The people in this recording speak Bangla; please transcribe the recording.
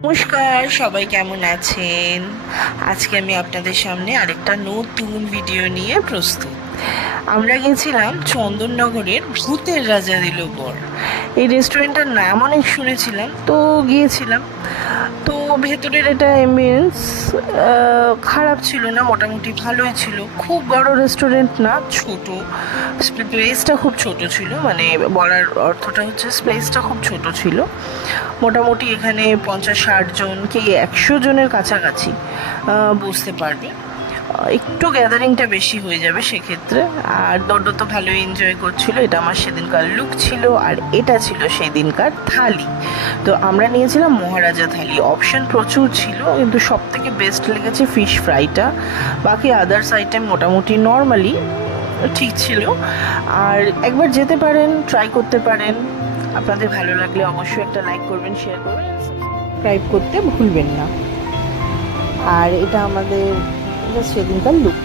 নমস্কার, সবাই কেমন আছেন? আজকে আমি আপনাদের সামনে আরেকটা নতুন ভিডিও নিয়ে প্রস্তুত। আমরা গেছিলাম চন্দননগরের ভূতের রাজা দিল বর। এই রেস্টুরেন্টটার নাম অনেক শুনেছিলাম, তো গিয়েছিলাম। তো ভেতরের এটা অ্যাম্বিয়েন্স খারাপ ছিল না, মোটামুটি ভালোই ছিল। খুব বড় রেস্টুরেন্ট না, ছোট। স্পেসটা খুব ছোট ছিল, মানে বলার অর্থটা হচ্ছে স্পেসটা খুব ছোট ছিল। মোটামুটি এখানে 50-60 জন কি 100 জনের কাছাকাছি বসতে পারবে। একটু গ্যাদারিংটা বেশি হয়ে যাবে সেক্ষেত্রে। আর দোডো তো ভালোই এনজয় করছিল। এটা আমার সেদিনকার লুক ছিল, আর এটা ছিল সেদিনকার থালি। তো আমরা নিয়েছিলাম মহারাজা থালি। অপশন প্রচুর ছিল, কিন্তু সব থেকে বেস্ট লেগেছে ফিশ ফ্রাইটা। বাকি আদার্স আইটেম মোটামুটি নর্মালি ঠিক ছিল। আর একবার যেতে পারেন, ট্রাই করতে পারেন। আপনাদের ভালো লাগলে অবশ্যই একটা লাইক করবেন, শেয়ার করবেন, সাবস্ক্রাইব করতে ভুলবেন না। আর এটা আমাদের সেদিনকার লুক।